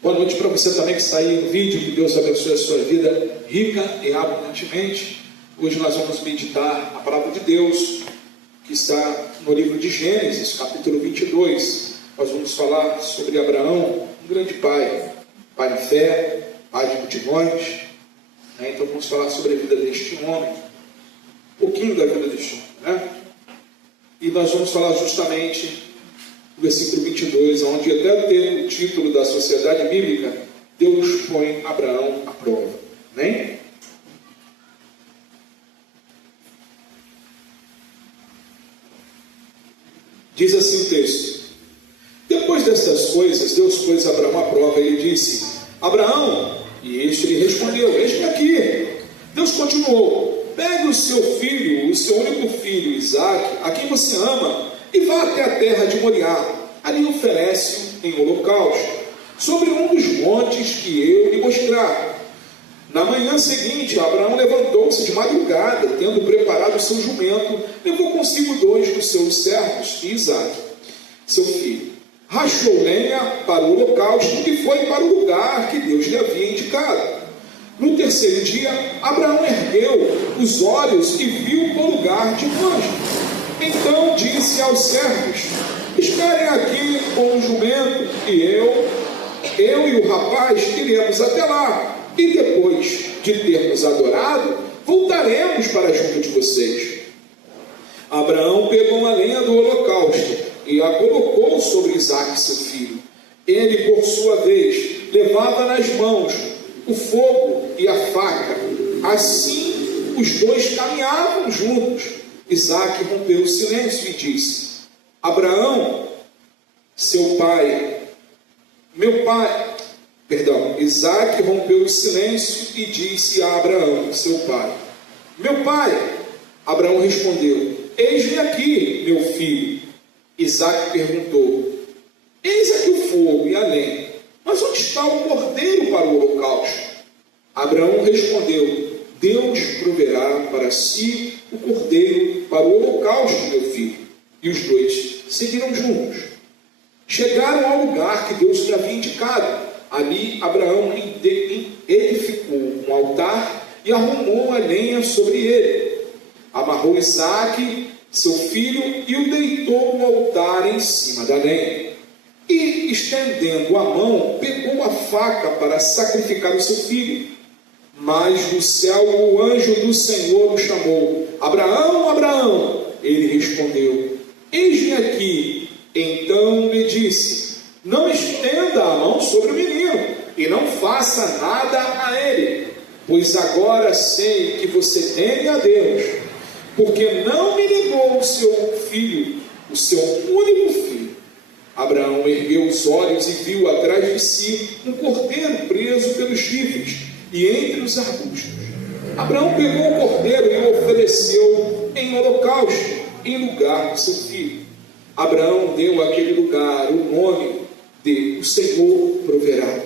Boa noite para você também que está aí no vídeo. Que Deus abençoe a sua vida rica e abundantemente. Hoje nós vamos meditar a palavra de Deus que está no livro de Gênesis, capítulo 22. Nós vamos falar sobre Abraão, um grande pai, pai na fé, pai de multidões. Então vamos falar sobre a vida deste homem, um pouquinho da vida deste homem, né? E nós vamos falar justamente do versículo 22, onde até tem o título da Sociedade Bíblica, Deus põe Abraão à prova. Amém? Diz assim o texto: depois destas coisas, Deus pôs Abraão à prova e lhe disse: Abraão, e este lhe respondeu: eis-me aqui. Deus continuou: pegue o seu filho, o seu único filho, Isaque, a quem você ama, e vá até a terra de Moriá. Ali oferece-o em holocausto, sobre um dos montes que eu lhe mostrar. Na manhã seguinte, Abraão levantou-se de madrugada, tendo preparado o seu jumento, levou consigo 2 dos seus servos e Isaque, seu filho. Rachou lenha para o holocausto e foi para o lugar que Deus lhe havia indicado. No terceiro dia, Abraão ergueu os olhos e viu o lugar de longe. Então disse aos servos: esperem aqui com o jumento, e eu e o rapaz iremos até lá, e depois de termos adorado, voltaremos para junto de vocês. Abraão pegou a lenha do holocausto e a colocou sobre Isaque, seu filho. Ele, por sua vez, levava nas mãos o fogo e a faca. Assim, os dois caminhavam juntos. Isaque rompeu o silêncio e disse: Abraão, seu pai, meu pai, Isaque rompeu o silêncio e disse a Abraão, seu pai: meu pai. Abraão respondeu: eis-me aqui, meu filho. Isaque perguntou: eis aqui o fogo e a lenha, mas onde está o cordeiro para o holocausto? Abraão respondeu: Deus proverá para si o cordeiro para o holocausto, meu filho. E os dois seguiram juntos. Chegaram ao lugar que Deus lhe havia indicado. Ali Abraão edificou um altar e arrumou a lenha sobre ele. Amarrou Isaque, seu filho, e o deitou no altar em cima da lenha. E, estendendo a mão, pegou a faca para sacrificar o seu filho. Mas do céu o anjo do Senhor o chamou: Abraão, Abraão. Ele respondeu: eis-me aqui. Então lhe disse: não estenda a mão sobre o menino, e não faça nada a ele, pois agora sei que você teme a Deus, porque não me negou o seu filho, o seu único filho. Abraão ergueu os olhos e viu atrás de si um cordeiro preso pelos chifres e entre os arbustos. Abraão pegou o cordeiro e o ofereceu em holocausto, em lugar do seu filho. Abraão deu àquele lugar o nome de O Senhor Proverá.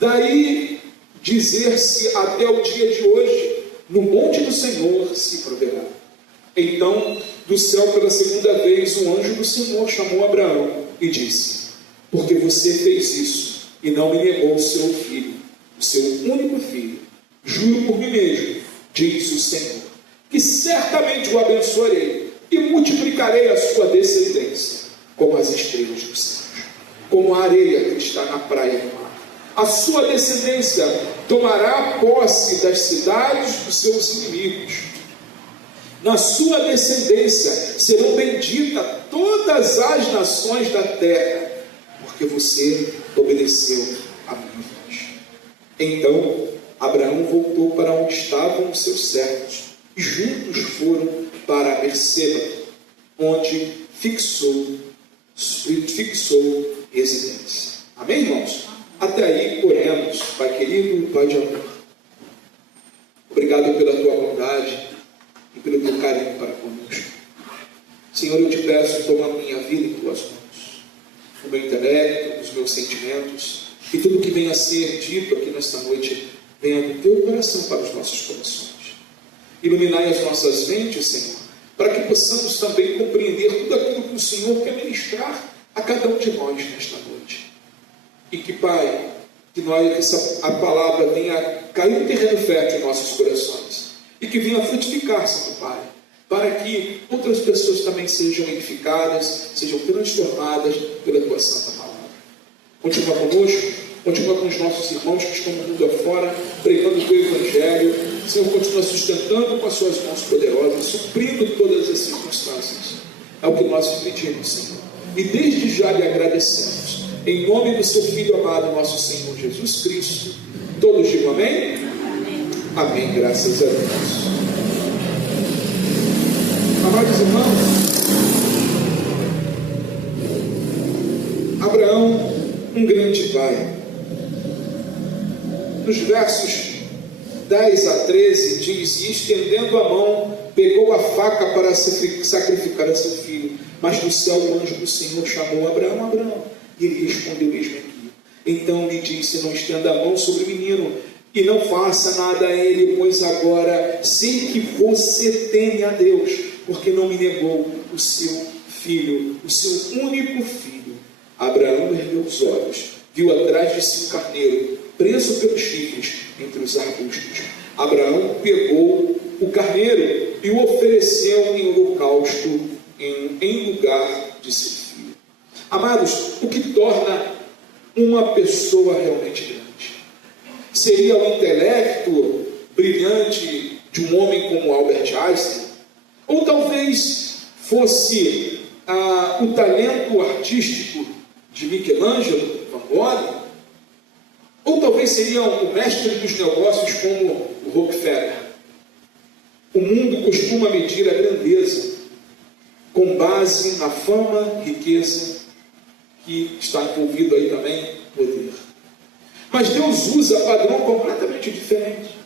Daí dizer-se até o dia de hoje: no monte do Senhor se proverá. Então, do céu pela segunda vez, um anjo do Senhor chamou Abraão e disse: porque você fez isso e não me negou o seu filho, o seu único filho, juro por mim mesmo, diz o Senhor, que certamente o abençoarei e multiplicarei a sua descendência como as estrelas dos céus, como a areia que está na praia do mar. A sua descendência tomará posse das cidades dos seus inimigos. Na sua descendência serão benditas todas as nações da terra, porque você obedeceu a minha voz. Então Abraão voltou para onde estavam os seus servos, e juntos foram para Berseba, onde fixou residência. Amém, irmãos? Até aí, oremos. Pai querido, Pai de amor, obrigado pela tua bondade e pelo teu carinho para conosco. Senhor, eu te peço, toma a minha vida em tuas mãos, o meu intelecto, os meus sentimentos, e tudo que venha a ser dito aqui nesta noite venha do teu coração para os nossos corações. Iluminai as nossas mentes, Senhor, para que possamos também compreender tudo aquilo que o Senhor quer ministrar a cada um de nós nesta noite. E que, Pai, que a palavra venha cair em terreno fértil em nossos corações e que venha frutificar, Santo Pai, para que outras pessoas também sejam edificadas, sejam transformadas pela Tua Santa Palavra. Continua conosco, continua com os nossos irmãos que estão no mundo afora, pregando o Teu Evangelho. Senhor, continua sustentando com as Suas mãos poderosas, suprindo todas as circunstâncias. É o que nós pedimos, Senhor. E desde já lhe agradecemos. Em nome do Seu Filho amado, nosso Senhor Jesus Cristo. Todos digam amém? Amém. Amém, graças a Deus. Amados irmãos, Abraão, um grande pai. Nos versos 10 a 13 diz: e estendendo a mão, pegou a faca para sacrificar a seu filho. Mas do céu o anjo do Senhor chamou Abraão, Abraão. E ele respondeu: eis-me aqui. Então lhe disse: não estenda a mão sobre o menino, e não faça nada a ele, pois agora sei que você teme a Deus, porque não me negou o seu filho, o seu único filho. Abraão ergueu os olhos, viu atrás de si um carneiro, preso pelos chifres entre os arbustos. Abraão pegou o carneiro e o ofereceu em holocausto em lugar de seu filho. Amados, o que torna uma pessoa realmente grande seria o intelecto brilhante de um homem como Albert Einstein, ou talvez fosse o talento artístico de Michelangelo, Van Gogh, ou talvez seria o mestre dos negócios como o Rockefeller. O mundo costuma medir a grandeza com base na fama, riqueza, que está envolvido aí também poder. Mas Deus usa padrão completamente diferente.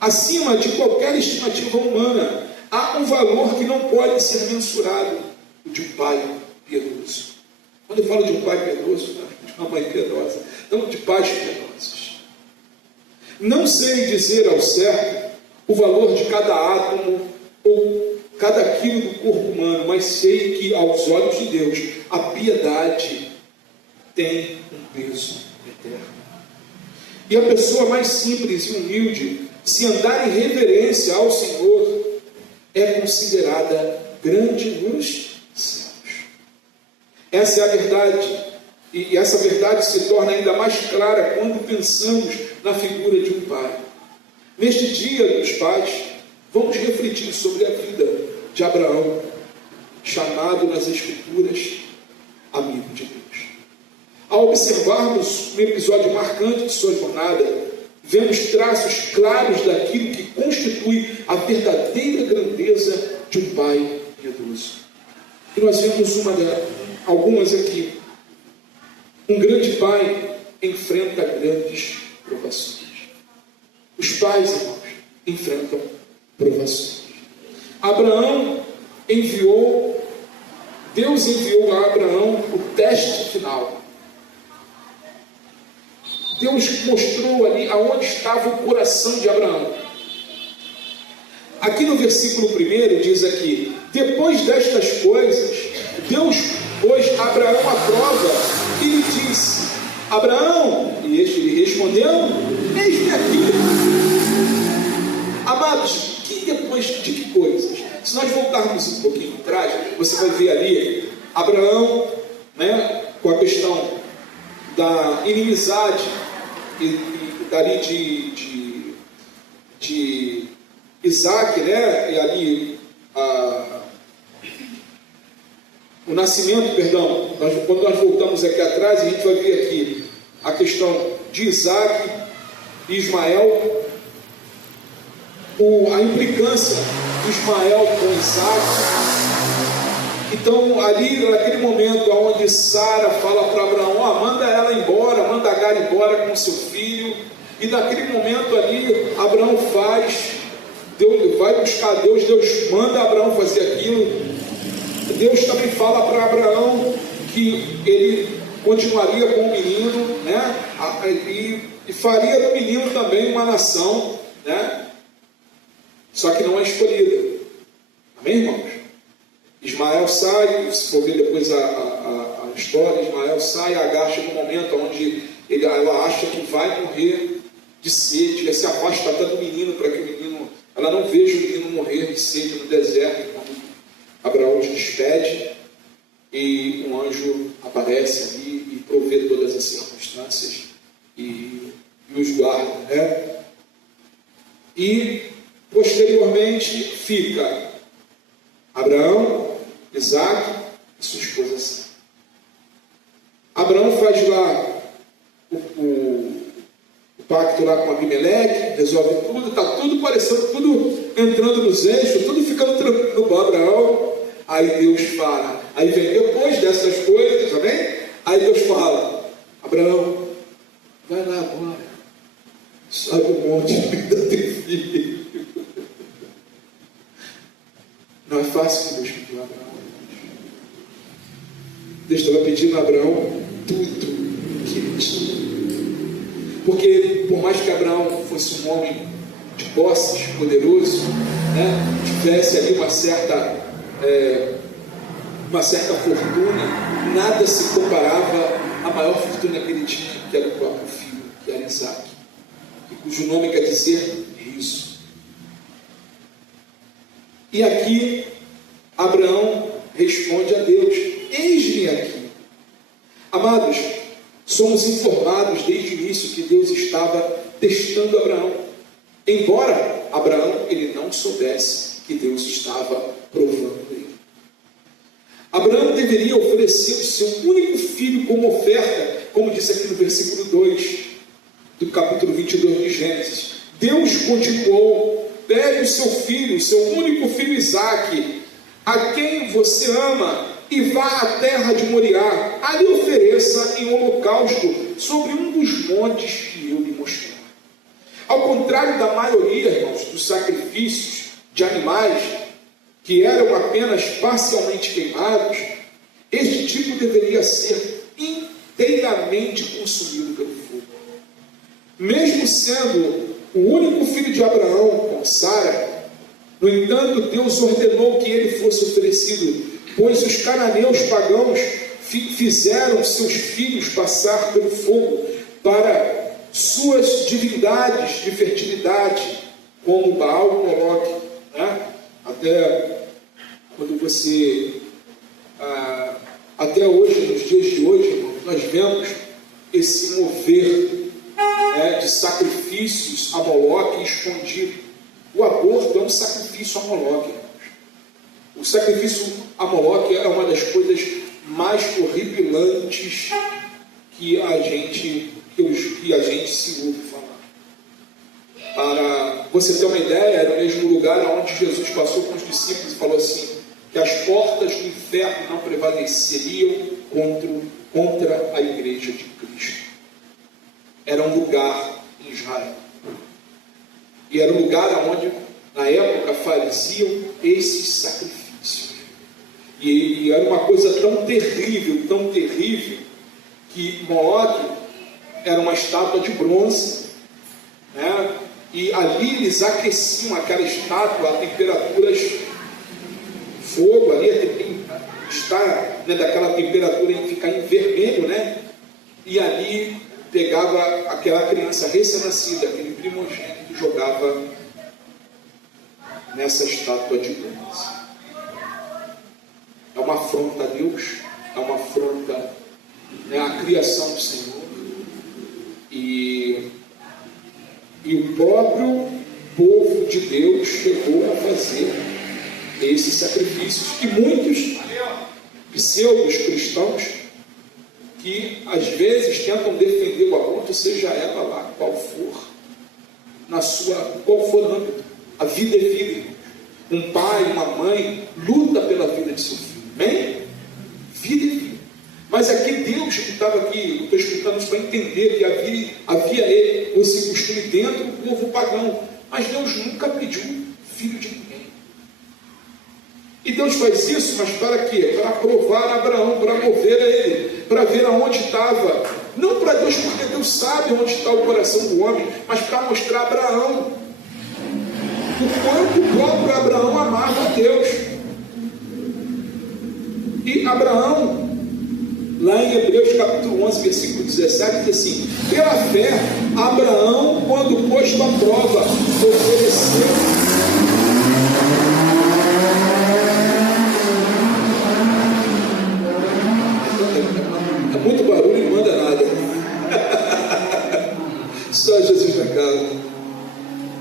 Acima de qualquer estimativa humana, há um valor que não pode ser mensurado, o de um pai piedoso. Quando eu falo de um pai piedoso, de uma mãe piedosa, não de pais piedosos. Não sei dizer ao certo o valor de cada átomo ou cada quilo do corpo humano, mas sei que aos olhos de Deus a piedade tem um peso eterno. E a pessoa mais simples e humilde, se andar em reverência ao Senhor, é considerada grande nos céus. Essa é a verdade. E essa verdade se torna ainda mais clara quando pensamos na figura de um pai. Neste dia dos pais, vamos refletir sobre a vida de Abraão, chamado nas Escrituras amigo de Deus. Ao observarmos um episódio marcante de sua jornada, vemos traços claros daquilo que constitui a verdadeira grandeza de um pai piedoso. E nós vemos algumas aqui. Um grande pai enfrenta grandes provações. Os pais, irmãos, enfrentam provações. Deus enviou a Abraão o teste final. Deus mostrou ali aonde estava o coração de Abraão. Aqui no versículo 1 diz aqui: depois destas coisas, Deus pôs Abraão à prova e lhe disse: Abraão, e este lhe respondeu: eis-me aqui. Amados, depois de que coisas? Se nós voltarmos um pouquinho atrás, você vai ver ali Abraão, com a questão da inimizade e dali de Isaac, e ali o nascimento, perdão, quando nós voltamos aqui atrás, a gente vai ver aqui a questão de Isaac e Ismael, a implicância de Ismael com Isaac. Então, ali, naquele momento onde Sara fala para Abraão: manda ela embora, manda Agar embora com seu filho, e naquele momento ali, Abraão Deus vai buscar Deus manda Abraão fazer aquilo. Deus também fala para Abraão que ele continuaria com o menino, e faria do menino também uma nação, só que não é escolhida. Amém, irmãos? Ismael sai, se for ver depois a história, Ismael sai, Agar chega um momento onde ela acha que vai morrer de sede, ela se afasta até do menino, para que o menino, ela não veja o menino morrer de sede no deserto. Então, Abraão os despede e um anjo aparece ali e provê todas as circunstâncias e os guarda, né? E posteriormente fica Abraão, Isaac e sua esposa Sara. Abraão faz lá o pacto lá com Abimeleque, resolve tudo, está tudo parecendo, tudo entrando nos eixos, tudo ficando tranquilo para Abraão. Aí Deus fala, aí vem depois dessas coisas, amém? Aí Deus fala, Abraão, vai lá agora, sobe o monte e cuida do teu filho. Não é fácil que Deus pediu a Abraão. Deus estava pedindo a Abraão tudo que ele tinha. Porque por mais que Abraão fosse um homem de posses, poderoso, né, tivesse ali uma certa fortuna, nada se comparava à maior fortuna que ele tinha, que era o próprio filho, que era Isaac, cujo nome quer dizer riso. E aqui Abraão responde a Deus, eis-me aqui. Amados, somos informados desde o início que Deus estava testando Abraão, embora Abraão ele não soubesse que Deus estava provando ele. Abraão deveria oferecer o seu único filho como oferta, como diz aqui no versículo 2 do capítulo 22 de Gênesis. Deus continuou, pegue o seu filho, o seu único filho Isaque, a quem você ama, e vá à terra de Moriá, ali ofereça em holocausto sobre um dos montes que eu lhe mostrar. Ao contrário da maioria, irmãos, dos sacrifícios de animais, que eram apenas parcialmente queimados, este tipo deveria ser inteiramente consumido pelo fogo. Mesmo sendo o único filho de Abraão com Sara, no entanto, Deus ordenou que ele fosse oferecido, pois os cananeus pagãos fizeram seus filhos passar pelo fogo para suas divindades de fertilidade, como Baal e Moloque, né? Até quando você, até hoje, nos dias de hoje, irmão, nós vemos esse mover de sacrifícios a Moloque escondido. O aborto é um sacrifício a Moloque. O sacrifício a Moloque é uma das coisas mais horripilantes que a gente se ouve falar. Para você ter uma ideia, era o mesmo lugar onde Jesus passou com os discípulos e falou assim, que as portas do inferno não prevaleceriam contra a igreja de Cristo. Era um lugar em Israel. E era um lugar onde, na época, faziam esses sacrifícios. E era uma coisa tão terrível, que Moloque era uma estátua de bronze, né? E ali eles aqueciam aquela estátua a temperaturas fogo, ali está, né, daquela temperatura em ficar em vermelho, né? E ali pegava aquela criança recém-nascida, aquele primogênito, e jogava nessa estátua de bronze. É uma afronta a Deus, é uma afronta, né, à criação do Senhor. E o próprio povo de Deus chegou a fazer esses sacrifícios, que muitos pseudos cristãos, que às vezes tentam defender o aborto, seja ela lá qual for, qual for o âmbito. A vida é vida. Um pai, uma mãe luta pela vida de seu filho. Amém? Vida é vida. Mas aqui Deus que estava aqui, eu estou explicando isso para entender que havia esse costume dentro do povo pagão. Mas Deus nunca pediu filho de ninguém. E Deus faz isso, mas para quê? Para provar Abraão, para mover a ele, para ver aonde estava. Não para Deus, porque Deus sabe onde está o coração do homem, mas para mostrar a Abraão o quanto o próprio Abraão amava a Deus. E Abraão, Lá em Hebreus capítulo 11, versículo 17, diz assim: pela fé, Abraão, quando posto à prova, ofereceu. É muito barulho e não manda nada. Só Jesus na casa.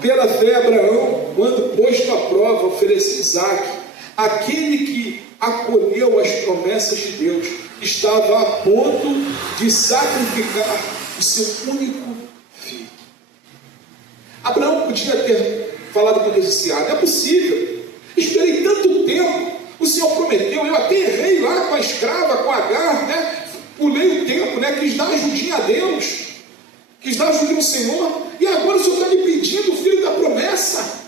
Pela fé, Abraão, quando posto à prova, ofereceu Isaque. Aquele que acolheu as promessas de Deus estava a ponto de sacrificar o seu único filho. Abraão podia ter falado com Deus assim: não é possível, esperei tanto tempo, o Senhor prometeu, eu até errei lá com a escrava, com Agar, né? Pulei o tempo, né? Quis dar ajudinha a Deus, quis dar ajudinha ao Senhor, e agora o Senhor está me pedindo o filho da promessa.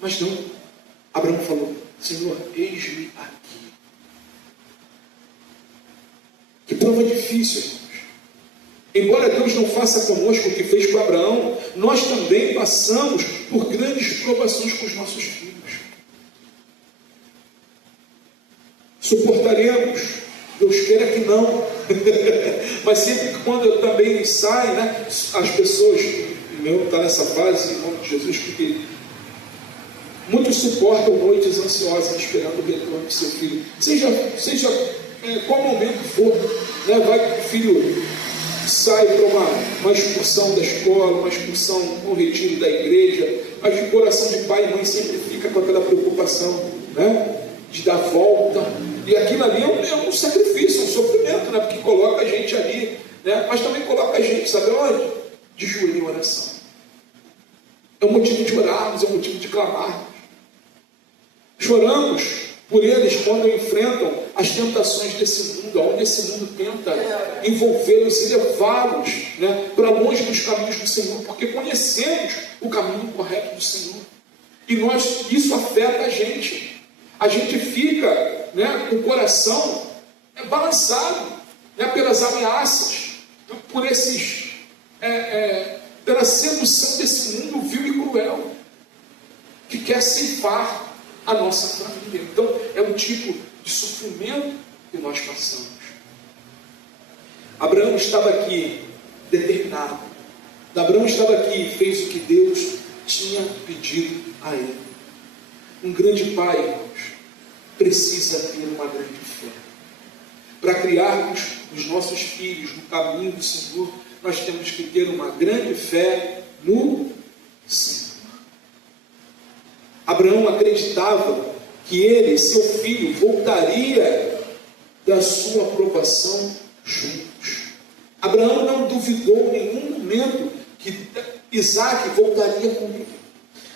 Mas não, Abraão falou: Senhor, eis-me aqui. Que prova difícil, irmãos. Embora Deus não faça conosco o que fez com Abraão, nós também passamos por grandes provações com os nossos filhos. Suportaremos? Deus queira que não. Mas sempre que quando também sai, né, as pessoas, meu, está nessa fase, em nome de Jesus, porque muitos suportam noites ansiosas esperando o retorno do seu filho. Seja qual momento for, né? Vai que o filho sai para uma excursão da escola, uma excursão, um retiro da igreja, mas o coração de pai e mãe sempre fica com aquela preocupação, né? De dar volta. E aquilo ali é um sacrifício, um sofrimento, né? Porque coloca a gente ali, né? Mas também coloca a gente, sabe onde? De joelho em oração. É um motivo de orarmos, é um motivo de clamarmos. Choramos por eles quando enfrentam as tentações desse mundo, onde esse mundo tenta envolvê-los e levá-los, né, para longe dos caminhos do Senhor, porque conhecemos o caminho correto do Senhor. E isso afeta a gente. A gente fica, né, com o coração balançado, né, pelas ameaças, pela sedução desse mundo vil e cruel, que quer ceifar a nossa família. Então, é um tipo de sofrimento que nós passamos. Abraão estava aqui determinado. Abraão estava aqui e fez o que Deus tinha pedido a ele. Um grande pai, irmãos, precisa ter uma grande fé. Para criarmos os nossos filhos no caminho do Senhor, nós temos que ter uma grande fé no Senhor. Abraão acreditava que ele, seu filho, voltaria da sua aprovação juntos. Abraão não duvidou em nenhum momento que Isaque voltaria com ele.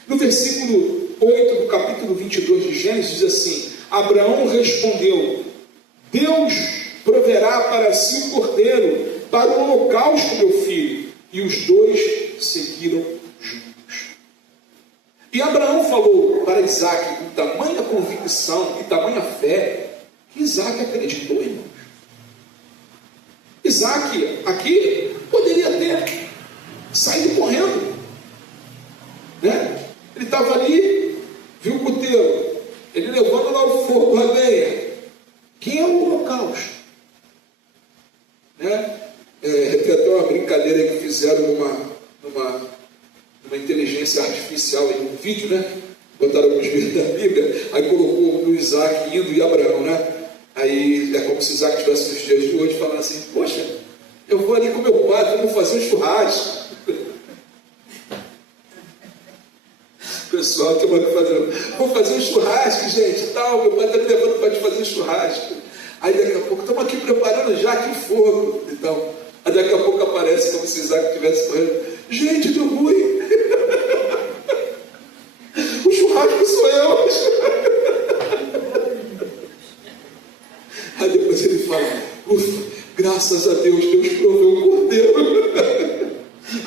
No versículo 8 do capítulo 22 de Gênesis diz assim: Abraão respondeu: Deus proverá para si um cordeiro para o holocausto, meu filho. E os dois seguiram juntos. E Abraão falou para Isaque com tamanha convicção e tamanha fé, que Isaque acreditou, irmãos. Isaque aqui poderia ter saído correndo, né? Ele estava ali, viu o cuteiro, ele levando lá o fogo, a lenha. Quem é o holocausto? Né? Tem até uma brincadeira que fizeram numa inteligência artificial, em um vídeo, né? Botaram alguns vídeos da Bíblia, aí colocou o Isaque indo e Abraão, né? Aí é como se Isaque estivesse nos dias de hoje falando assim: poxa, eu vou ali com meu pai, vamos fazer um churrasco. O pessoal que vai fazer, vou fazer um churrasco, gente, e tal, meu pai está me levando para te fazer um churrasco. Aí daqui a pouco, estamos aqui preparando já aqui fogo. Então, aí daqui a pouco aparece como se Isaque estivesse correndo: gente, deu ruim. O churrasco sou eu. Aí depois ele fala: ufa, graças a Deus, Deus proveu o cordeiro.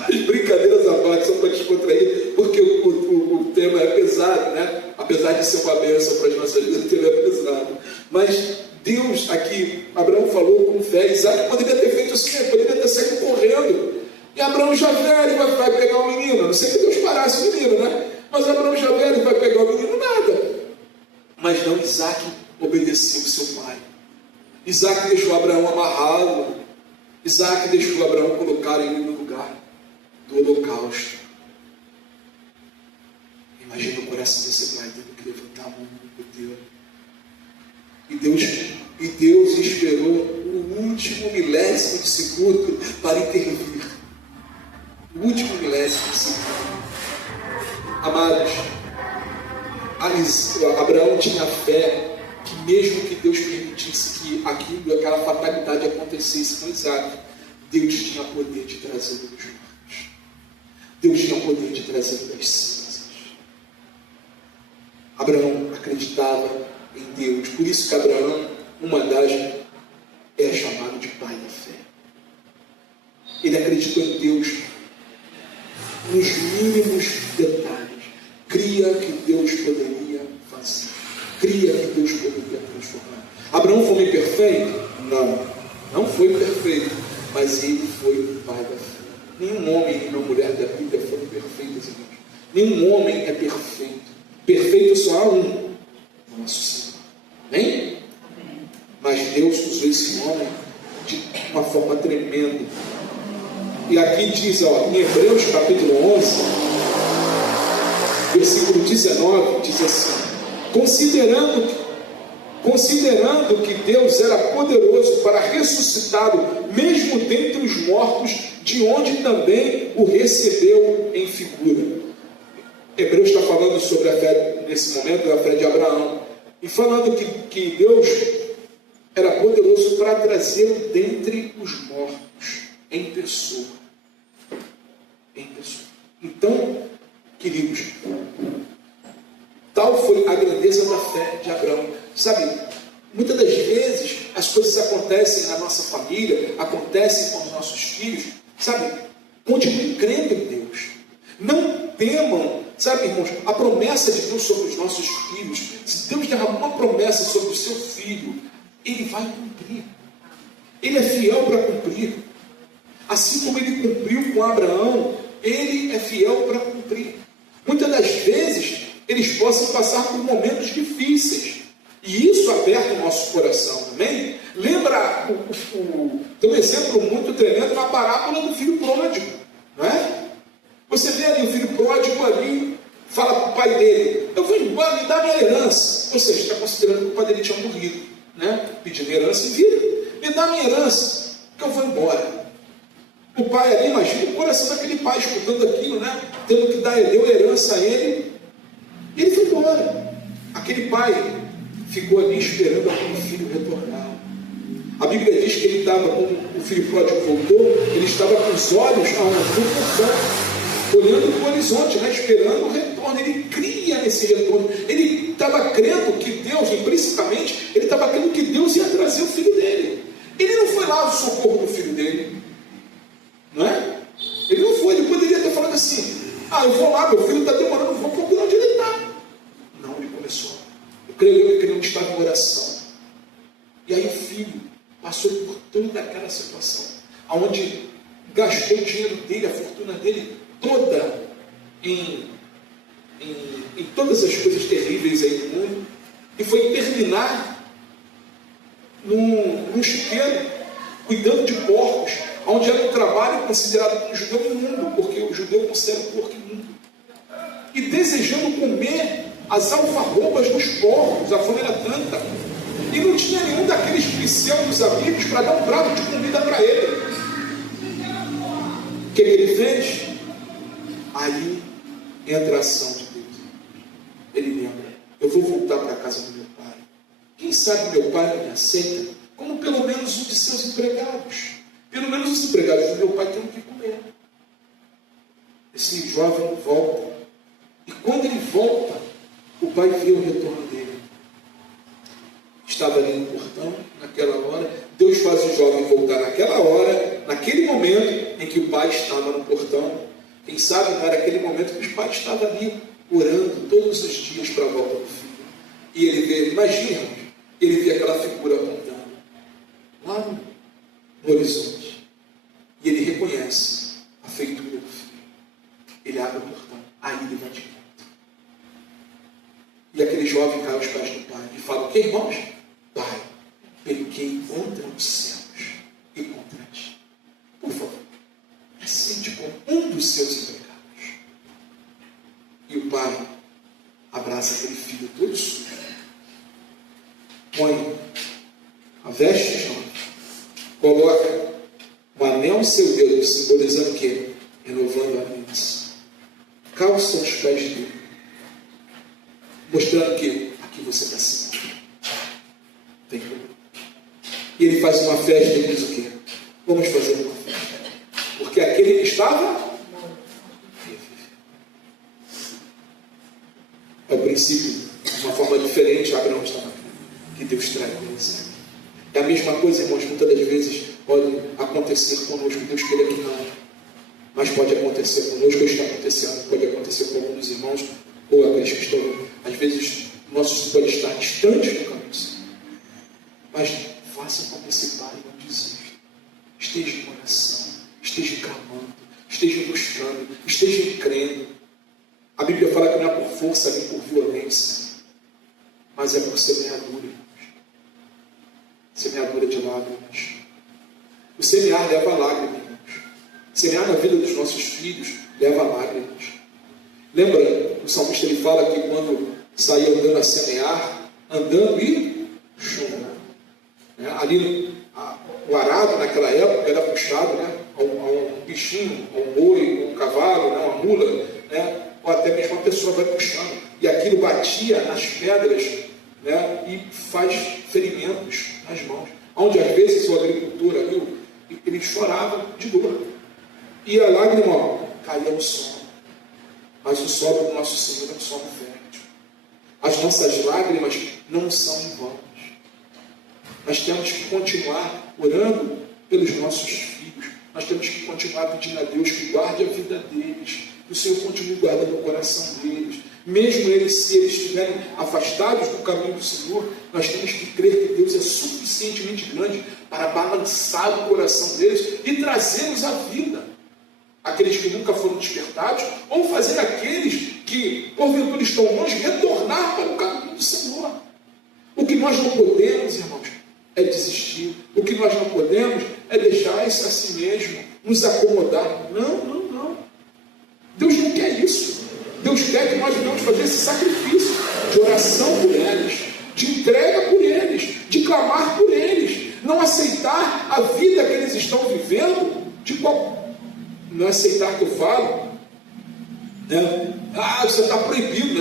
As brincadeiras à parte são para descontrair, porque o tema é pesado, né? Apesar de ser uma bênção para as nossas vidas, o tema é pesado. Mas Deus aqui, Abraão falou com fé. Isaque poderia ter feito assim, poderia ter saído correndo. E Abraão já velho vai pegar o menino. A não sei que Deus parasse o menino, né? Mas Abraão já velho vai pegar o menino, nada. Mas não, Isaque obedeceu o seu pai. Isaac deixou Abraão amarrá-lo. Isaac deixou Abraão colocar ele no lugar do holocausto. Imagina o coração desse pai tendo que levantar a mão por Deus. E Deus esperou o último milésimo de segundo para intervir. O último milésimo de segundo. Amados, Abraão tinha fé que mesmo que Deus permitisse que aquela fatalidade acontecesse com Isaac, Deus tinha poder de trazê-lo dos mortos. Deus tinha poder de trazê-lo das cinzas. Abraão acreditava em Deus. Por isso que Abraão, uma das, é chamado de pai da fé. Ele acreditou em Deus nos mínimos detalhes. Cria que Deus poderia fazer. Cria que Deus poderia transformar. Abraão foi homem perfeito? Não foi perfeito, mas ele foi o pai da fé. Nenhum homem e nenhuma mulher da Bíblia foram perfeitos, irmãos. Nenhum homem é perfeito. Perfeito só há um, nosso Senhor. Amém? Mas Deus usou esse homem de uma forma tremenda. E aqui diz, em Hebreus capítulo 11, versículo 19, diz assim: considerando que Deus era poderoso para ressuscitá-lo, mesmo dentre os mortos, de onde também o recebeu em figura. Hebreus está falando sobre a fé, nesse momento, a fé de Abraão, e falando que Deus era poderoso para trazê-lo dentre os mortos, em pessoa. Então, queridos, tal foi a grandeza da fé de Abraão. Sabe, muitas das vezes as coisas acontecem na nossa família, acontecem com os nossos filhos. Sabe, continuem crendo em Deus. Não temam, sabe, irmãos, a promessa de Deus sobre os nossos filhos. Se Deus der alguma promessa sobre o seu filho, Ele vai cumprir. Ele é fiel para cumprir. Assim como Ele cumpriu com Abraão, Ele é fiel para cumprir. Muitas das vezes, eles possam passar por momentos difíceis. E isso aperta o nosso coração, amém? Lembra, tem um exemplo muito tremendo na parábola do filho pródigo, não é? Você vê ali o filho pródigo ali, fala para o pai dele: eu vou embora, me dá minha herança. Ou seja, está considerando que o pai dele tinha morrido, né? Pedindo herança em vida. Me dá minha herança, que eu vou embora. O pai ali, imagina o coração daquele pai escutando aquilo, né? Tendo que deu herança a ele. E ele foi embora. Aquele pai ficou ali esperando aquele filho retornar. A Bíblia diz que ele estava, quando o filho pródigo voltou, ele estava com os olhos no portão, olhando para o horizonte, né? Esperando o retorno. Ele cria nesse retorno. Ele estava crendo que Deus, implicitamente, ele estava crendo que Deus ia trazer o filho dele. Ele não foi lá ao socorro do filho dele. Não é? Ele não foi. Ele poderia ter falado assim: eu vou lá, meu filho está demorando, vou procurar onde ele está. Não, ele começou. Eu creio que ele não estava em oração. E aí o filho passou por toda aquela situação, onde gastou o dinheiro dele, a fortuna dele toda em todas as coisas terríveis aí do mundo, e foi terminar num chiqueiro, cuidando de porcos, onde era um trabalho considerado como judeu imundo, porque o judeu considera o porco imundo, e desejando comer as alfarrobas dos porcos. A fome era tanta, e não tinha nenhum daqueles pseudos amigos para dar um prato de comida para ele. O que ele fez? Aí entra a ação de Deus. Ele lembra: eu vou voltar para a casa do meu pai. Quem sabe meu pai não me aceita como pelo menos um de seus empregados. Pelo menos os empregados do meu pai têm o que comer. Esse jovem volta. E quando ele volta, o pai vê o retorno dele. Estava ali no portão, naquela hora. Deus faz o jovem voltar naquela hora, naquele momento em que o pai estava no portão. Quem sabe não era aquele momento que o pai estava ali, orando todos os dias para a volta do filho. E ele vê, imagina, ele vê aquela figura apontando lá no horizonte. E ele reconhece a feitura do filho. Ele abre o portão, aí ele vai de volta. E aquele jovem cai aos pés do pai e fala: o que, irmãos? Pai, pequei contra os céus e contra ti. Por favor, aceite como um dos seus pecados. E o pai abraça aquele filho todo sujo, põe a veste nova, coloca um anel no seu dedo, simbolizando o quê? Renovando a aliança. Calça os pés dele, mostrando que aqui você está seguro. Tem problema. E ele faz uma festa e diz o quê? Vamos fazer uma festa. Porque aquele que estava é o princípio, de uma forma diferente, Abraão estava aqui, que Deus traz com Isaac. É a mesma coisa, irmãos, muitas das vezes pode acontecer conosco, Deus queira que não, mas pode acontecer conosco, ou está acontecendo, pode acontecer com alguns irmãos, ou aqueles que estão, às vezes, nossos pode estar distantes do caminho do Senhor. Mas faça como esse pai, não desista. Esteja em oração, esteja clamando, esteja buscando, esteja crendo. A Bíblia fala que não é por força nem por violência, mas é por semeadura, irmãos. Semeadura de lágrimas. O semear leva lágrimas, irmãos. Semear na vida dos nossos filhos leva lágrimas. Lembra, o salmista ele fala que quando saía andando a semear, andando e chorando. Ali o arado naquela época era puxado, a um bichinho, a um boi, a um cavalo, a uma mula, ou até mesmo uma pessoa vai puxando, e aquilo batia nas pedras, e faz ferimentos nas mãos, onde às vezes o agricultor ali, ele chorava de dor, e a lágrima caía no solo, mas o solo do nosso Senhor é um solo fértil. As nossas lágrimas não são em vão. Nós temos que continuar orando pelos nossos filhos. Nós temos que continuar pedindo a Deus que guarde a vida deles, que o Senhor continue guardando o coração deles. Mesmo eles, se eles estiverem afastados do caminho do Senhor, nós temos que crer que Deus é suficientemente grande para balançar o coração deles e trazê-los à vida. Aqueles que nunca foram despertados, ou fazer aqueles que, porventura, estão longe, retornar para o caminho do Senhor. O que nós não podemos, irmãos, é desistir. O que nós não podemos é deixar isso a si mesmo, nos acomodar. Não. Deus não quer isso. Deus quer que nós venhamos fazer esse sacrifício de oração por eles, de entrega por eles, de clamar por eles, não aceitar a vida que eles estão vivendo, não aceitar que eu falo, você está proibido,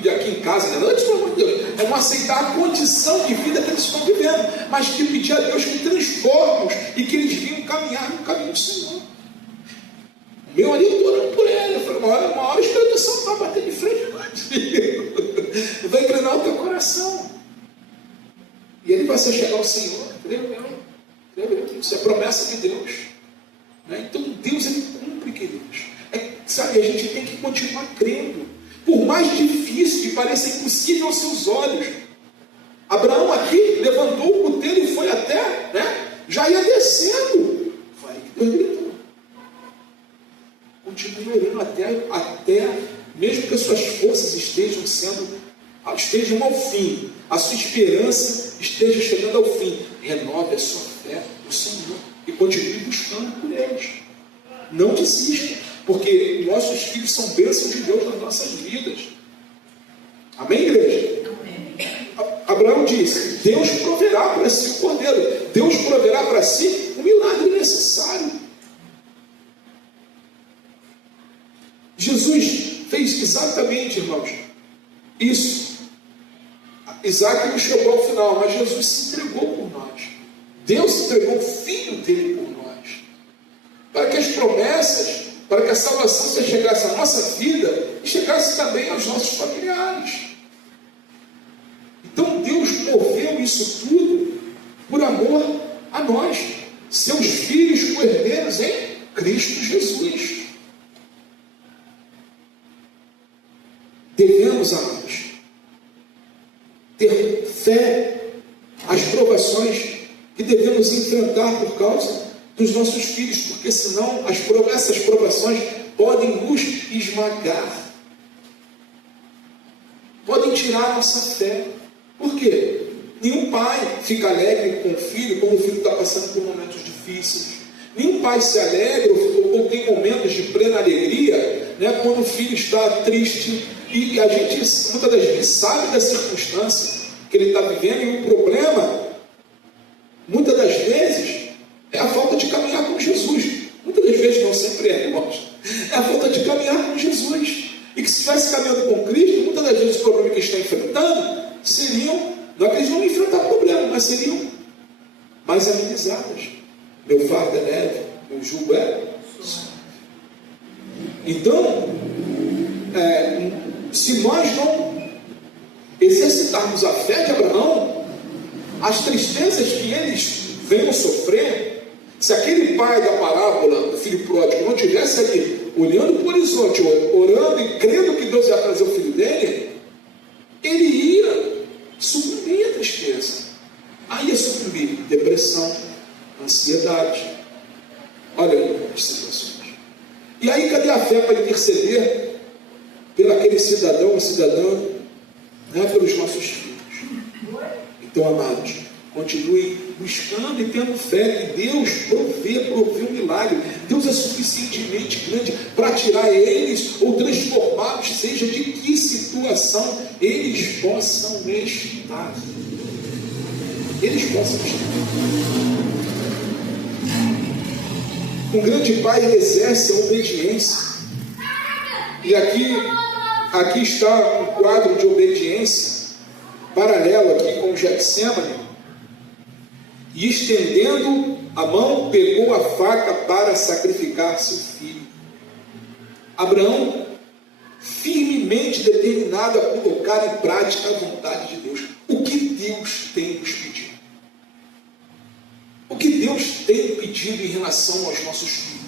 de aqui em casa, não, pelo amor de Deus, é não aceitar a condição de vida que eles estão vivendo, mas de pedir a Deus que transforme-os e que eles venham caminhar no caminho do Senhor. O meu marido, estou orando por ele, eu falei, uma hora o Espírito Santo vai bater de frente, vai inclinar o teu coração, e ele vai se chegar ao Senhor, creio, isso é promessa de Deus, então Deus ele cumpre, queridos. Sabe, a gente tem que continuar crendo, por mais difícil que pareça impossível aos seus olhos. Abraão aqui levantou o cutelo e foi até, já ia descendo. Foi aí que Deus gritou. Continue orando até mesmo que as suas forças estejam ao fim, a sua esperança esteja chegando ao fim. Renove a sua fé no Senhor e continue buscando por eles. Não desista, porque nossos filhos são bênçãos de Deus nas nossas vidas. Amém, igreja? Amém. Abraão disse: Deus proverá para si o cordeiro, Deus proverá para si o milagre necessário. Jesus fez exatamente, irmãos, isso. Isaac não chegou ao final, mas Jesus se entregou por nós. Deus se entregou o Filho dele por nós, para que as promessas, para que a salvação chegasse à nossa vida e chegasse também aos nossos familiares. Então Deus moveu isso tudo por amor a nós, seus filhos co-herdeiros em Cristo Jesus. Devemos, amados, ter fé às provações que devemos enfrentar por causa dos nossos filhos, porque senão essas provações podem nos esmagar, podem pode tirar a nossa fé. Por quê? Nenhum pai fica alegre com o filho quando o filho está passando por momentos difíceis. Nenhum pai se alegra ou tem momentos de plena alegria, né, quando o filho está triste. E a gente muitas das vezes sabe da circunstância que ele está vivendo, e o problema, muitas das vezes, é a falta de caminhar com Jesus. Muitas das vezes, não sempre é, irmãos. É a falta de caminhar com Jesus. E que se estivesse caminhando com Cristo, muitas das vezes o problema que está enfrentando seriam, não é que eles não iam enfrentar problema, mas seriam mais amenizadas. Meu fardo é leve, meu jugo é. Então, se nós não exercitarmos a fé de Abraão, as tristezas que eles venham sofrer, se aquele pai da parábola do filho pródigo não tivesse ali olhando para o horizonte, orando e crendo que Deus ia trazer o filho dele, ele ia suprimir a tristeza. Aí ia suprimir depressão, ansiedade. Olha aí as situações. E aí cadê a fé para interceder pelo aquele cidadão ou cidadã, né, pelos nossos filhos? Então, amados, continue buscando e tendo fé que Deus provê um milagre. Deus é suficientemente grande para tirar eles ou transformá-los, seja de que situação eles possam estar. Eles possam estar. Um grande pai exerce a obediência. E aqui está um quadro de obediência paralelo aqui com o Getsemane. E estendendo a mão, pegou a faca para sacrificar seu filho. Abraão, firmemente determinado a colocar em prática a vontade de Deus. O que Deus tem nos pedido? O que Deus tem pedido em relação aos nossos filhos?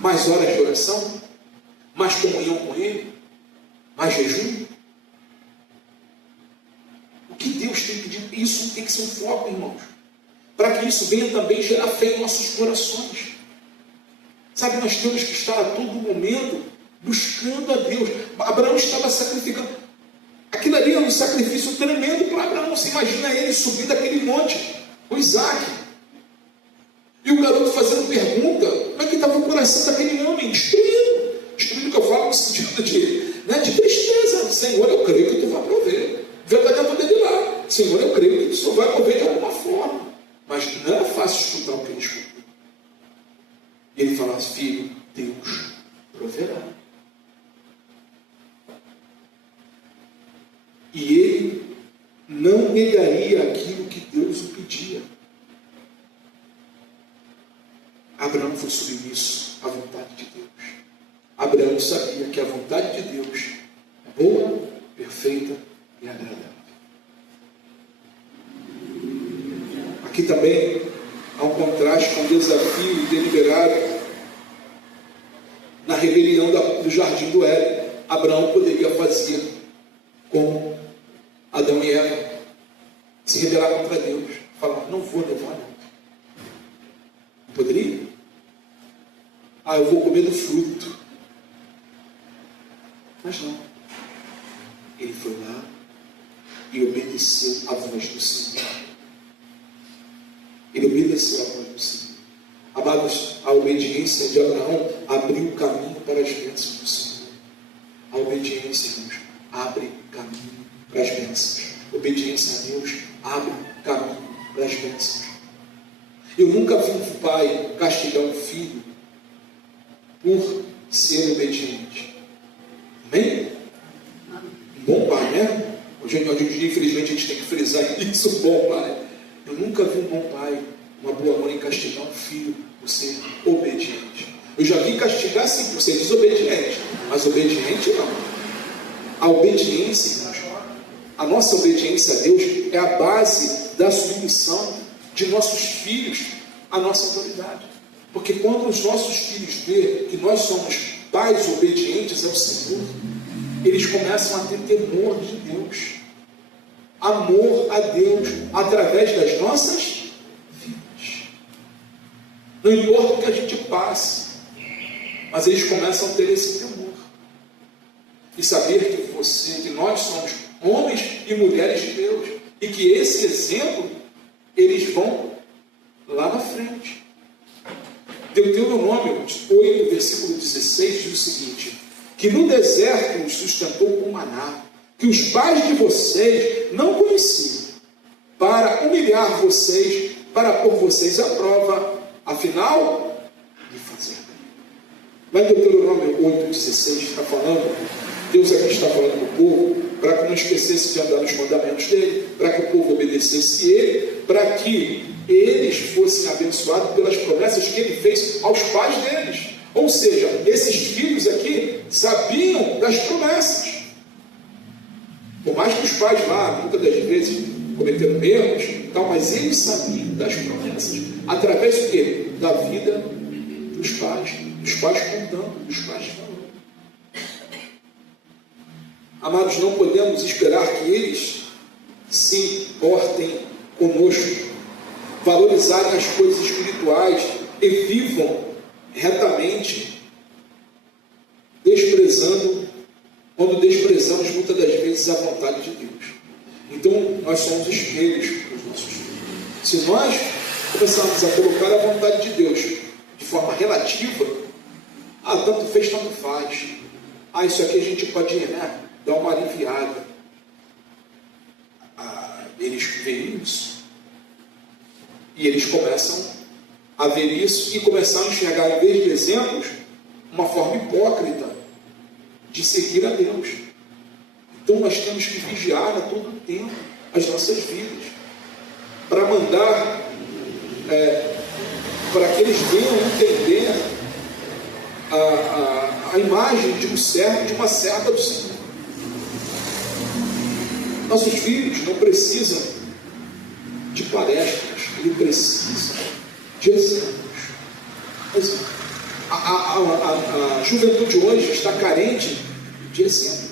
Mais horas de oração? Mais comunhão com Ele? Mais jejum? O que Deus tem pedido? Isso tem que ser um foco, irmãos, para que isso venha também gerar fé em nossos corações. Sabe, nós temos que estar a todo momento buscando a Deus. Abraão estava sacrificando. Aquilo ali é um sacrifício tremendo para Abraão. Você imagina ele subir daquele monte, o Isaac, e o garoto fazendo pergunta: como é que estava o coração daquele homem? Destruído que eu falo no sentido de tristeza. Senhor, eu creio que tu vai prover. Verdade, eu vou dele lá. Senhor, eu creio que o Senhor vai prover de alguma forma. Mas não é fácil escutar o que ele escutou. E ele fala: filho, Deus proverá. E ele não negaria aquilo que Deus o pedia. Abraão foi submisso à vontade de Deus. Abraão sabia que a vontade de Deus é boa, perfeita e agradável. Aqui também há um contraste com o desafio deliberado na rebelião do jardim do Éden. Abraão poderia fazer como Adão e Eva, se rebelar contra Deus, falar: não vou levar, não. Não poderia? Eu vou comer do fruto. Mas não. Ele foi lá e obedeceu à voz do Senhor. Ele obedeceu à voz do Senhor. Amados, a obediência de Abraão abriu o caminho para as bênçãos do Senhor. A obediência, irmãos, abre caminho para as bênçãos. Obediência a Deus abre caminho para as bênçãos. Eu nunca vi um pai castigar um filho por ser obediente. Amém? Um bom pai, né? Hoje em dia, infelizmente, a gente tem que frisar isso, um bom pai. Eu nunca vi um bom pai, uma boa mãe castigar um filho por ser obediente. Eu já vi castigar sim por ser desobediente, mas obediente não. A obediência, a nossa obediência a Deus é a base da submissão de nossos filhos à nossa autoridade. Porque quando os nossos filhos veem que nós somos pais obedientes ao Senhor, eles começam a ter temor de Deus, amor a Deus, através das nossas vidas. Não importa o que a gente passe, mas eles começam a ter esse temor. e saber que nós somos homens e mulheres de Deus, e que esse exemplo, eles vão lá na frente. Deuteronômio 8, versículo 16, diz o seguinte: que no deserto os sustentou com maná, que os pais de vocês não conheciam, para humilhar vocês, para pôr vocês à prova, afinal, de fazer bem. Lá em Deuteronômio 8, 16, está falando, Deus aqui está falando para o povo, para que não esquecesse de andar nos mandamentos dele, para que o povo obedecesse ele, para que eles fossem abençoados pelas promessas que ele fez aos pais deles. Ou seja, esses filhos aqui sabiam das promessas. Por mais que os pais lá, muitas das vezes, cometeram erros, mas eles sabiam das promessas. Através do quê? Da vida dos pais contando, dos pais falando. Amados, não podemos esperar que eles se portem conosco, valorizarem as coisas espirituais e vivam retamente, quando desprezamos muitas das vezes a vontade de Deus. Então, nós somos espelhos para os nossos filhos. Se nós começarmos a colocar a vontade de Deus de forma relativa, tanto fez, tanto faz. Isso aqui a gente pode, dar uma aliviada. Eles veem isso. E eles começam a ver isso e começam a enxergar, em vez de exemplos, uma forma hipócrita de seguir a Deus. Então nós temos que vigiar a todo tempo as nossas vidas, para mandar, para que eles venham entender a imagem de um servo, de uma serva do Senhor. Nossos filhos não precisam de palestras, eles precisam de exemplos. A juventude hoje está carente de exemplos.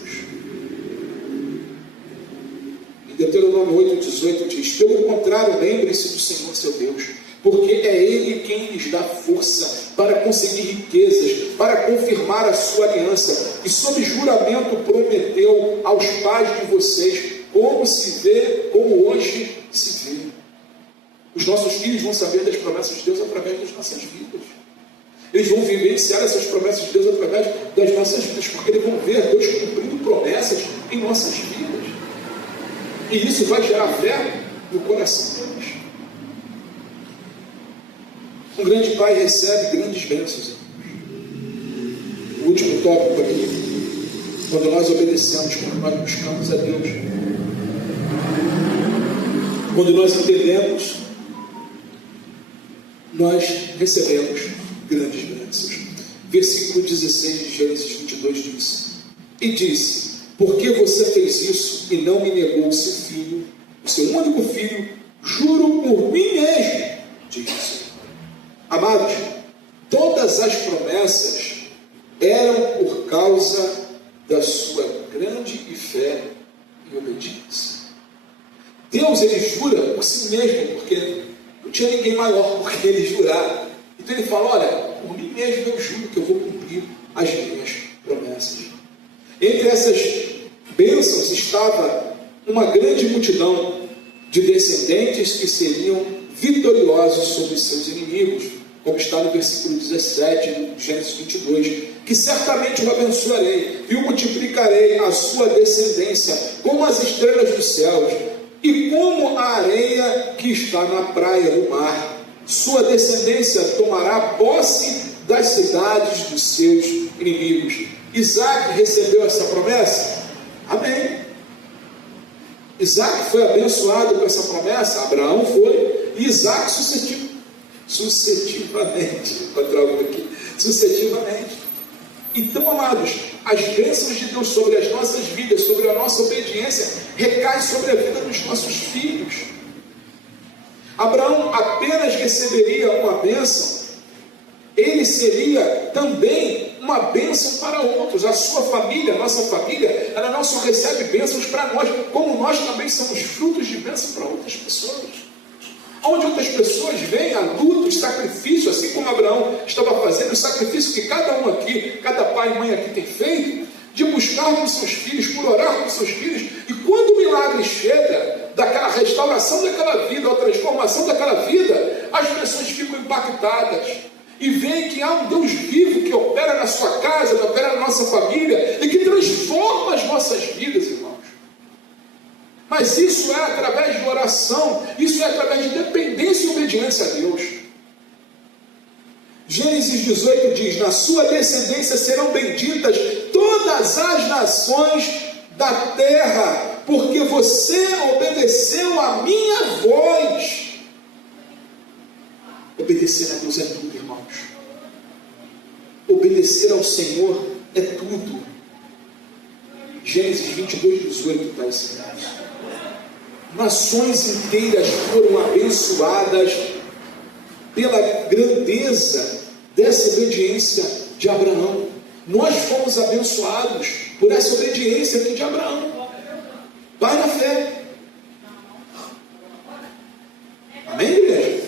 Em Deuteronômio 8, 18 diz: pelo contrário, lembre-se do Senhor seu Deus, porque é Ele quem lhes dá força para conseguir riquezas, para confirmar a sua aliança, e sob juramento prometeu aos pais de vocês, como hoje se vê. Os nossos filhos vão saber das promessas de Deus através das nossas vidas. Eles vão vivenciar essas promessas de Deus através das nossas vidas, porque eles vão ver Deus cumprindo promessas em nossas vidas. E isso vai gerar fé no coração deles. Um grande pai recebe grandes bênçãos. O último tópico aqui: quando nós obedecemos, quando nós buscamos a Deus, quando nós entendemos, nós recebemos grandes bênçãos. Versículo 16 de Gênesis 22 diz: e disse: por que você fez isso e não me negou o seu filho, o seu único filho? Juro por mim mesmo, diz o Senhor. Amados, todas as promessas eram por causa da sua grande fé e obediência. Deus, ele jura por si mesmo, porque não tinha ninguém maior por que ele jurar. Então ele fala: olha, por mim mesmo eu juro que eu vou cumprir as minhas promessas. Entre essas bênçãos estava uma grande multidão de descendentes que seriam vitoriosos sobre os seus inimigos, como está no versículo 17 de Gênesis 22, que certamente o abençoarei e o multiplicarei a sua descendência como as estrelas dos céus e como a areia que está na praia do mar. Sua descendência tomará posse das cidades dos seus inimigos. Isaac recebeu essa promessa? Amém. Isaac foi abençoado com essa promessa, Abraão foi, e Isaac sucessivamente. Então, amados, as bênçãos de Deus sobre as nossas vidas, sobre a nossa obediência, recaem sobre a vida dos nossos filhos. Abraão apenas receberia uma bênção, ele seria também uma bênção para outros. A sua família, a nossa família, ela não só recebe bênçãos para nós, como nós também somos frutos de bênção para outras pessoas. Onde outras pessoas veem a luta, o sacrifício, assim como Abraão estava fazendo, o sacrifício que cada um aqui, cada pai e mãe aqui tem feito, de buscar com seus filhos, por orar com seus filhos, e quando o milagre chega, daquela restauração daquela vida, a transformação daquela vida, as pessoas ficam impactadas e veem que há um Deus vivo que opera na sua casa, que opera na nossa família e que transforma as nossas vidas, irmãos. Mas isso é através de oração, isso é através de dependência e obediência a Deus. Gênesis 18 diz: na sua descendência serão benditas todas as nações da terra, porque você obedeceu a minha voz. Obedecer a Deus é tudo, irmãos. Obedecer ao Senhor é tudo. Gênesis 22, 18 está ensinado. Nações inteiras foram abençoadas pela grandeza dessa obediência de Abraão. Nós fomos abençoados por essa obediência aqui de Abraão. Vai na fé. Amém, igreja?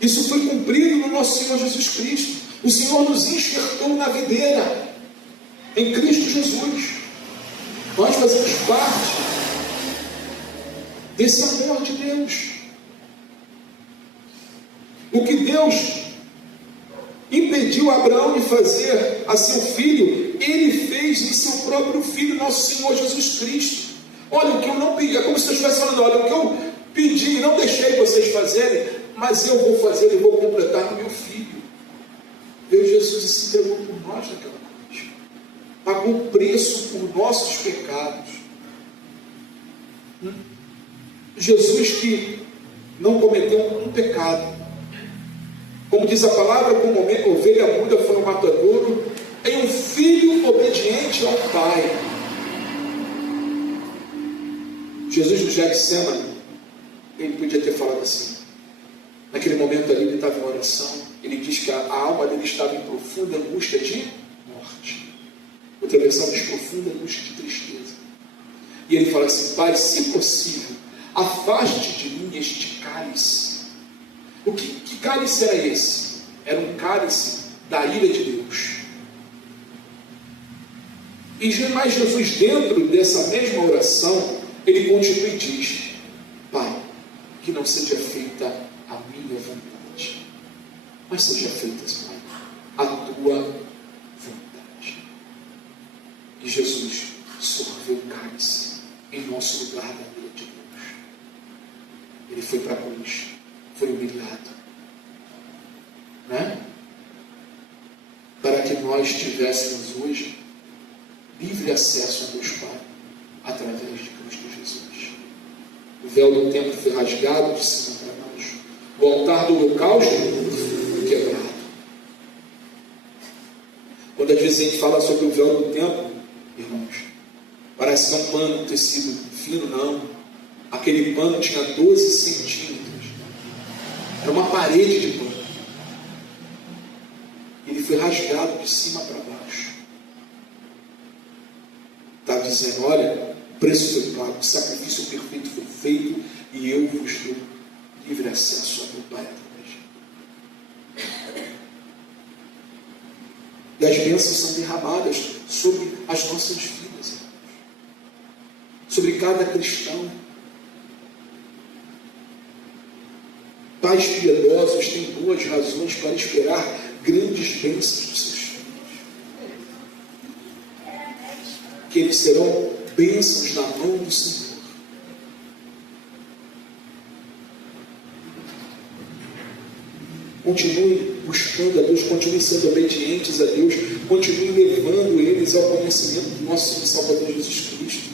Isso foi cumprido no nosso Senhor Jesus Cristo. O Senhor nos enxertou na videira em Cristo Jesus. Nós fazemos parte desse amor de Deus. O que Deus impediu Abraão de fazer a seu filho, ele fez em seu próprio filho, nosso Senhor Jesus Cristo. Olha, o que eu não pedi, é como se eu estivesse falando: olha, o que eu pedi e não deixei vocês fazerem, mas eu vou fazer e vou completar no meu filho. Veio Jesus e se entregou por nós naquela cruz, pagou o preço por nossos pecados. Jesus que não cometeu um pecado, como diz a palavra, como ovelha muda foi o matadouro, em um filho obediente ao Pai. Jesus no Getsemane, ele podia ter falado assim. Naquele momento ali ele estava em oração. Ele diz que a alma dele estava em profunda angústia de morte. Outra versão diz profunda angústia de tristeza. E ele fala assim: Pai, se possível, afaste de mim este cálice. Que cálice era esse? Era um cálice da ira de Deus. E mais Jesus, dentro dessa mesma oração, ele continua e diz: Pai, que não seja feita a minha vontade, mas seja feita, Pai, a tua vontade. E Jesus sorveu o cálice em nosso lugar da ira de Deus. Ele foi para a cruz, foi humilhado, né? Para que nós tivéssemos hoje livre acesso a Deus Pai através de Cristo Jesus. O véu do templo foi rasgado de cima para baixo. O altar do holocausto foi quebrado. Quando às vezes a gente fala sobre o véu do templo, irmãos, parece que é um pano, um tecido fino, não. Aquele pano tinha 12 centímetros. Era uma parede de pano. Ele foi rasgado de cima para baixo. Está dizendo: olha, o preço foi pago, o sacrifício perfeito foi feito, e eu vos dou livre acesso ao meu Pai através. E as bênçãos são derramadas sobre as nossas vidas, irmãos, sobre cada cristão. Pais piedosos têm boas razões para esperar grandes bênçãos dos seus filhos, que eles serão bênçãos na mão do Senhor. Continue buscando a Deus, continue sendo obedientes a Deus, continue levando eles ao conhecimento do nosso Senhor e Salvador Jesus Cristo.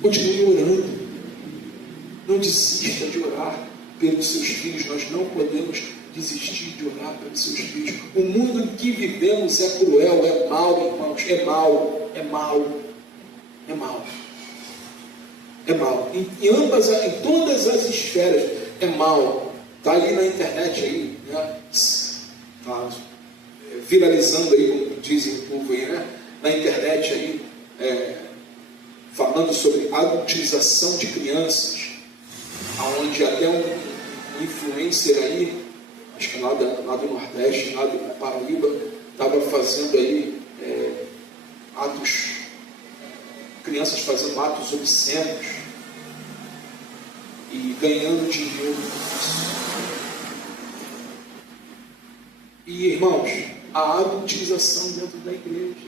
Continue orando. Não desista de orar pelos seus filhos. Nós não podemos desistir de orar pelos seus filhos. O mundo em que vivemos é cruel, é mau, irmãos, é mau, é mau, é mau, é mau. Em todas as esferas é mau. Está ali na internet aí, né? Tá viralizando aí, como dizem o povo aí, né? Na internet aí, falando sobre adultização de crianças, aonde até um influencer aí, acho que lá do Nordeste, lá do Paraíba, estava fazendo aí crianças fazendo atos obscenos e ganhando dinheiro com isso. E, irmãos, a adultização dentro da igreja.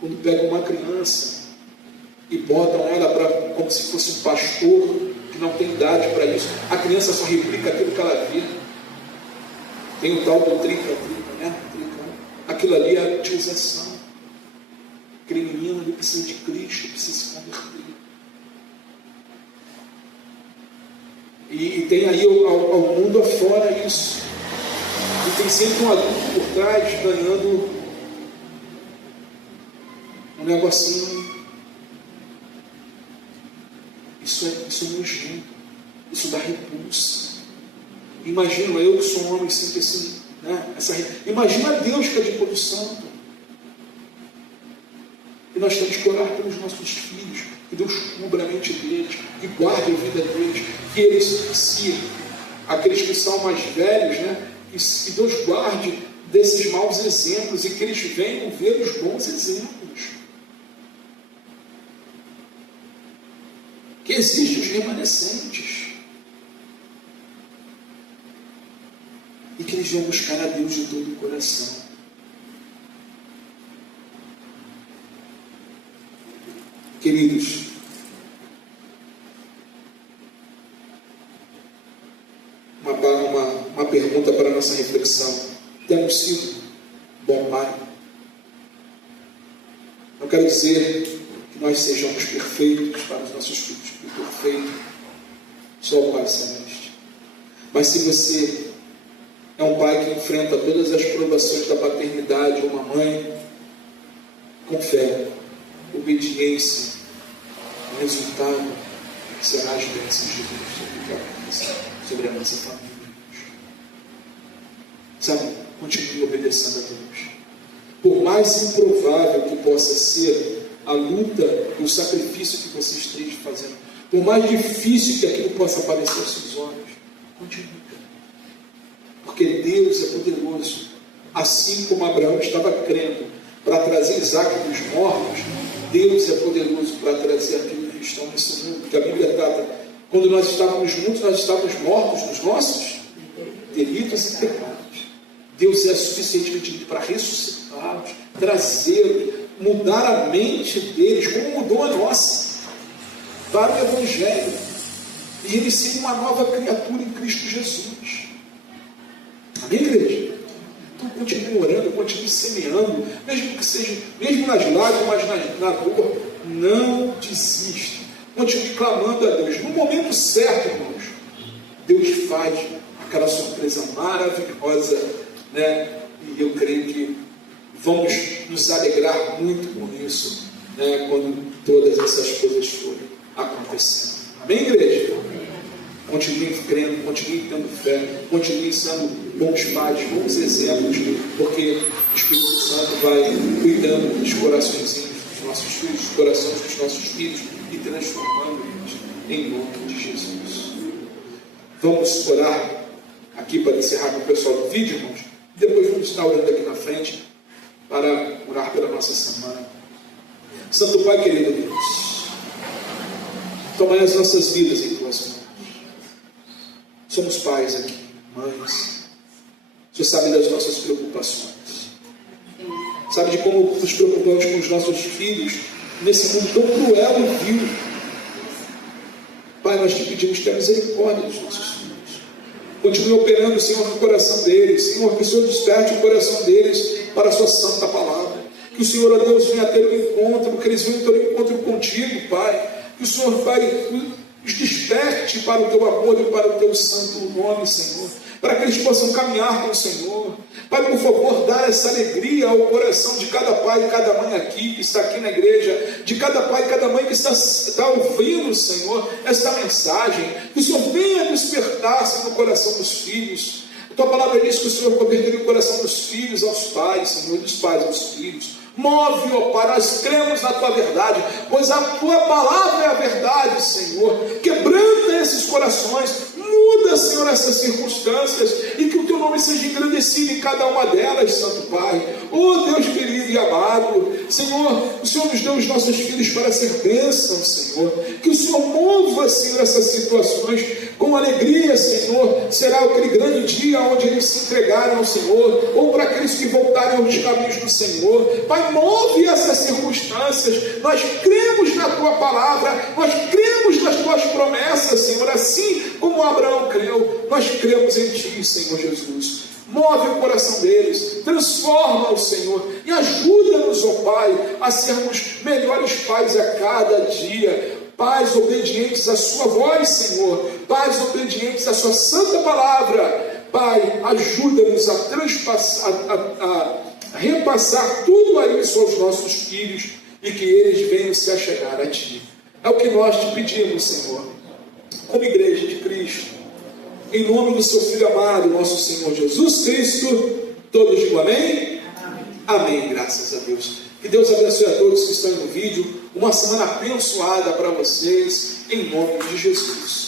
Quando pegam uma criança e botam ela como se fosse um pastor que não tem idade para isso, a criança só replica aquilo que ela vê. Tem o tal do trinca-trinca, né? Aquilo ali é a utilização. Aquele menino ali precisa de Cristo, precisa se converter. E tem aí ao mundo afora isso. E tem sempre um adulto por trás ganhando um negocinho. Isso é nojento. Isso dá repulsa. Imagina eu que sou um homem sempre assim, né? Imagina Deus que é de todo santo. E nós temos que orar pelos nossos filhos, que Deus cubra a mente deles, que guarde a vida deles, que eles, se aqueles que são mais velhos, né, que Deus guarde desses maus exemplos e que eles venham ver os bons exemplos. Que existem os remanescentes. E que eles venham buscar a Deus de todo o coração. Queridos, uma pergunta para a nossa reflexão. Temos sido bom pai? Não quero dizer que nós sejamos perfeitos para os nossos filhos, perfeito só o Pai Celeste. Mas se você é um pai que enfrenta todas as provações da paternidade, ou uma mãe, com fé, obediência, o resultado será as bênçãos de Deus sobre a nossa família. Sabe, continue obedecendo a Deus. Por mais improvável que possa ser a luta e o sacrifício que você esteja fazendo, por mais difícil que aquilo possa parecer aos seus olhos, continue. Porque Deus é poderoso. Assim como Abraão estava crendo para trazer Isaac dos mortos, Deus é poderoso para trazer aquilo que estão nesse mundo. Porque a Bíblia trata, quando nós estávamos juntos, nós estávamos mortos nos nossos delitos e pecados. Deus é suficientemente livre para ressuscitá-los, trazê-los, mudar a mente deles, como mudou a nossa, para o Evangelho. E eles serem uma nova criatura em Cristo Jesus. Amém, igreja? Então continue orando, continue semeando, mesmo que seja, mesmo nas lágrimas, na dor, não desista. Continue clamando a Deus. No momento certo, irmãos, Deus faz aquela surpresa maravilhosa, né? E eu creio que vamos nos alegrar muito com isso, né? Quando todas essas coisas forem acontecendo. Amém, igreja? Continue crendo, continue tendo fé, continue sendo bons pais, bons exemplos, porque o Espírito Santo vai cuidando dos coraçõezinhos dos nossos filhos, dos corações dos nossos filhos e transformando-os em nome de Jesus. Vamos orar aqui para encerrar com o pessoal do vídeo, irmãos. Depois vamos estar orando aqui na frente para orar pela nossa semana. Santo Pai querido Deus, tomai as nossas vidas em tuas mãos. Somos pais aqui, mães. O Senhor sabe das nossas preocupações. Sabe de como nos preocupamos com os nossos filhos nesse mundo tão cruel e vil. Pai, nós te pedimos que a misericórdia dos nossos filhos continue operando, Senhor, no coração deles. Senhor, que o Senhor desperte o coração deles para a sua santa palavra. Que o Senhor, ó Deus, venha ter um encontro, que eles venham ter um encontro contigo, Pai. Que o Senhor, Pai, os desperte para o teu amor e para o teu santo nome, Senhor, para que eles possam caminhar com o Senhor. Pai, por favor, dá essa alegria ao coração de cada pai e cada mãe aqui, que está aqui na igreja, de cada pai e cada mãe que está ouvindo, Senhor, esta mensagem. Que o Senhor venha despertar-se no coração dos filhos. A tua palavra diz que o Senhor converteria o coração dos filhos aos pais, Senhor, dos pais aos filhos. Move, ó Pai, nós cremos na Tua verdade, pois a Tua palavra é a verdade, Senhor. Quebranta esses corações, muda, Senhor, essas circunstâncias, e que o Teu nome seja engrandecido em cada uma delas, Santo Pai. Oh Deus querido e amado, Senhor, o Senhor nos deu os nossos filhos para ser bênção, Senhor. Que o Senhor mova, Senhor, essas situações com alegria, Senhor. Será aquele grande dia onde eles se entregaram ao Senhor, ou para aqueles que voltarem aos caminhos do Senhor. Pai, move essas circunstâncias. Nós cremos na Tua palavra, nós cremos nas Tuas promessas, Senhor. Assim como Abraão creu, nós cremos em Ti, Senhor Jesus. Move o coração deles, transforma-o, Senhor, e ajuda-nos, ó Pai, a sermos melhores pais a cada dia, pais obedientes à Sua voz, Senhor, pais obedientes à Sua santa palavra. Pai, ajuda-nos a repassar tudo isso aos nossos filhos e que eles venham se achegar a Ti. É o que nós te pedimos, Senhor, como igreja de Cristo. Em nome do Seu Filho amado, nosso Senhor Jesus Cristo, todos digam amém? Amém, graças a Deus. Que Deus abençoe a todos que estão no vídeo. Uma semana abençoada para vocês, em nome de Jesus.